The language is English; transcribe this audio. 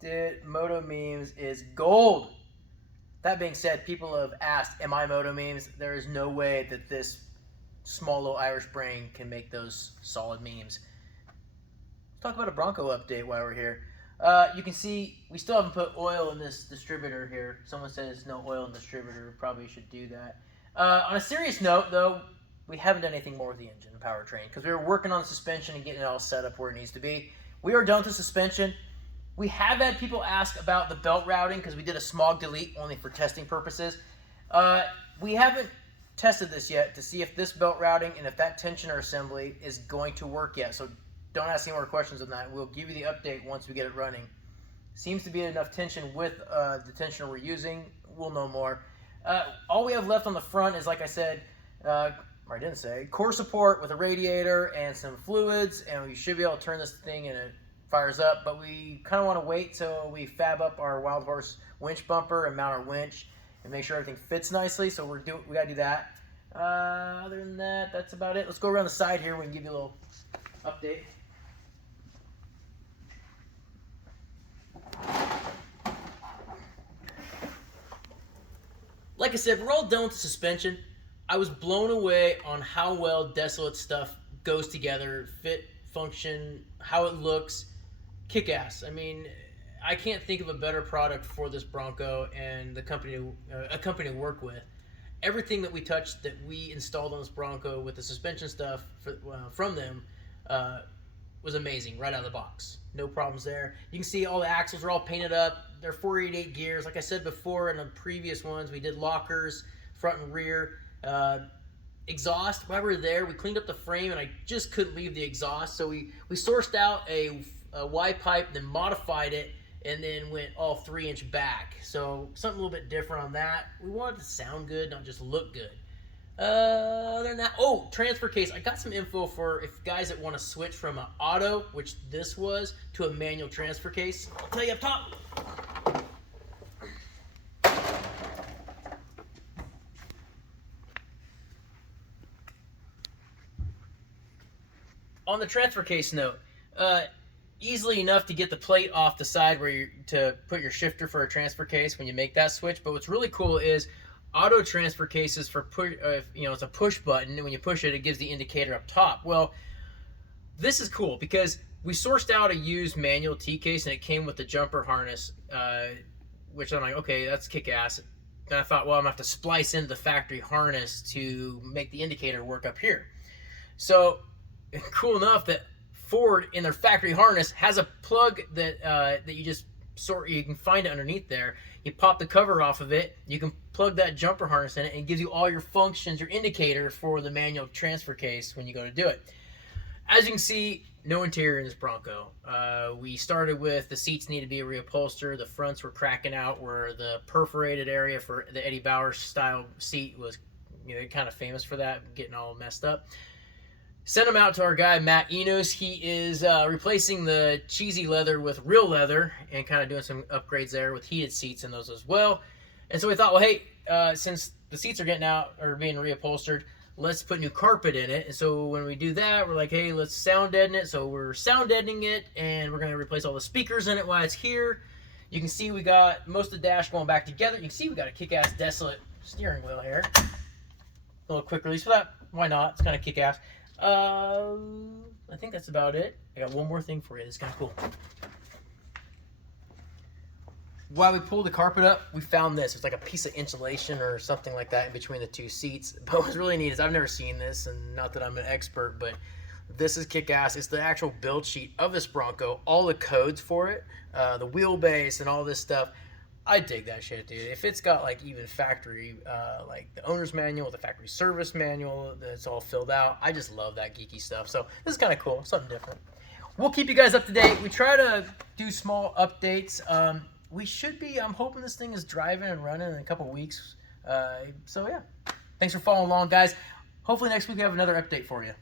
Dude, Moto Memes is gold. That being said, people have asked, am I Moto Memes? There is no way that this small little Irish brain can make those solid memes. Let's talk about a Bronco update while we're here. You can see we still haven't put oil in this distributor here. Someone says no oil in the distributor. Probably should do that. On a serious note, though, we haven't done anything more with the engine and powertrain because we were working on suspension and getting it all set up where it needs to be. We are done with the suspension. We have had people ask about the belt routing because we did a smog delete only for testing purposes. We haven't tested this yet to see if this belt routing and if that tensioner assembly is going to work yet. So don't ask any more questions on that. We'll give you the update once we get it running. Seems to be enough tension with the tensioner we're using. We'll know more. All we have left on the front is, like I said, or I didn't say, core support with a radiator and some fluids, and we should be able to turn this thing and it fires up. But we kind of want to wait till we fab up our Wild Horse winch bumper and mount our winch and make sure everything fits nicely. So we got to do that. Other than that, that's about it. Let's go around the side here. We can give you a little update. Like I said, we're all done with the suspension. I was blown away on how well Desolate stuff goes together, fit, function, how it looks, kick-ass. I mean, I can't think of a better product for this Bronco and the company, a company to work with. Everything that we touched, that we installed on this Bronco with the suspension stuff from them was amazing right out of the box. No problems there. You can see all the axles are all painted up. They're 488 gears. Like I said before in the previous ones, we did lockers, front and rear. Exhaust, while we were there, we cleaned up the frame and I just couldn't leave the exhaust. So we sourced out a Y pipe, then modified it, and then went all 3-inch back. So something a little bit different on that. We wanted to sound good, not just look good. Other than that, oh, transfer case. I got some info for if guys that want to switch from an auto, which this was, to a manual transfer case. I'll tell you up top. On the transfer case note, easily enough to get the plate off the side where to put your shifter for a transfer case when you make that switch. But what's really cool is auto transfer cases for it's a push button, and when you push it, it gives the indicator up top. Well, this is cool because we sourced out a used manual T case and it came with the jumper harness, which I'm like, okay, that's kick-ass. Then I thought, well, I'm gonna have to splice into the factory harness to make the indicator work up here. So cool enough that Ford in their factory harness has a plug that you can find it underneath there. You pop the cover off of it, you can plug that jumper harness in it, and it gives you all your functions, your indicator for the manual transfer case when you go to do it. As you can see, no interior in this Bronco. We started with the seats need to be reupholstered. The fronts were cracking out where the perforated area for the Eddie Bauer style seat was, kind of famous for that, getting all messed up. Sent them out to our guy, Matt Enos. He is replacing the cheesy leather with real leather and kind of doing some upgrades there with heated seats in those as well. And so we thought, well, hey, since the seats are being reupholstered, let's put new carpet in it. And so when we do that, we're like, hey, let's sound deaden it. So we're sound deadening it, and we're going to replace all the speakers in it while it's here. You can see we got most of the dash going back together. You can see we got a kick-ass Desolate steering wheel here. A little quick release for that. Why not? It's kind of kick-ass. I think that's about it. I got one more thing for you. It's kind of cool. While we pulled the carpet up, we found this. It's like a piece of insulation or something like that in between the two seats. But what's really neat is I've never seen this, and not that I'm an expert, but this is kick-ass. It's the actual build sheet of this Bronco, all the codes for it, the wheelbase and all this stuff. I dig that shit, dude. If it's got like even factory, like the owner's manual, the factory service manual, that's all filled out. I just love that geeky stuff. So this is kind of cool, something different. We'll keep you guys up to date. We try to do small updates. We should be, I'm hoping this thing is driving and running in a couple weeks. So yeah, thanks for following along, guys. Hopefully next week we have another update for you.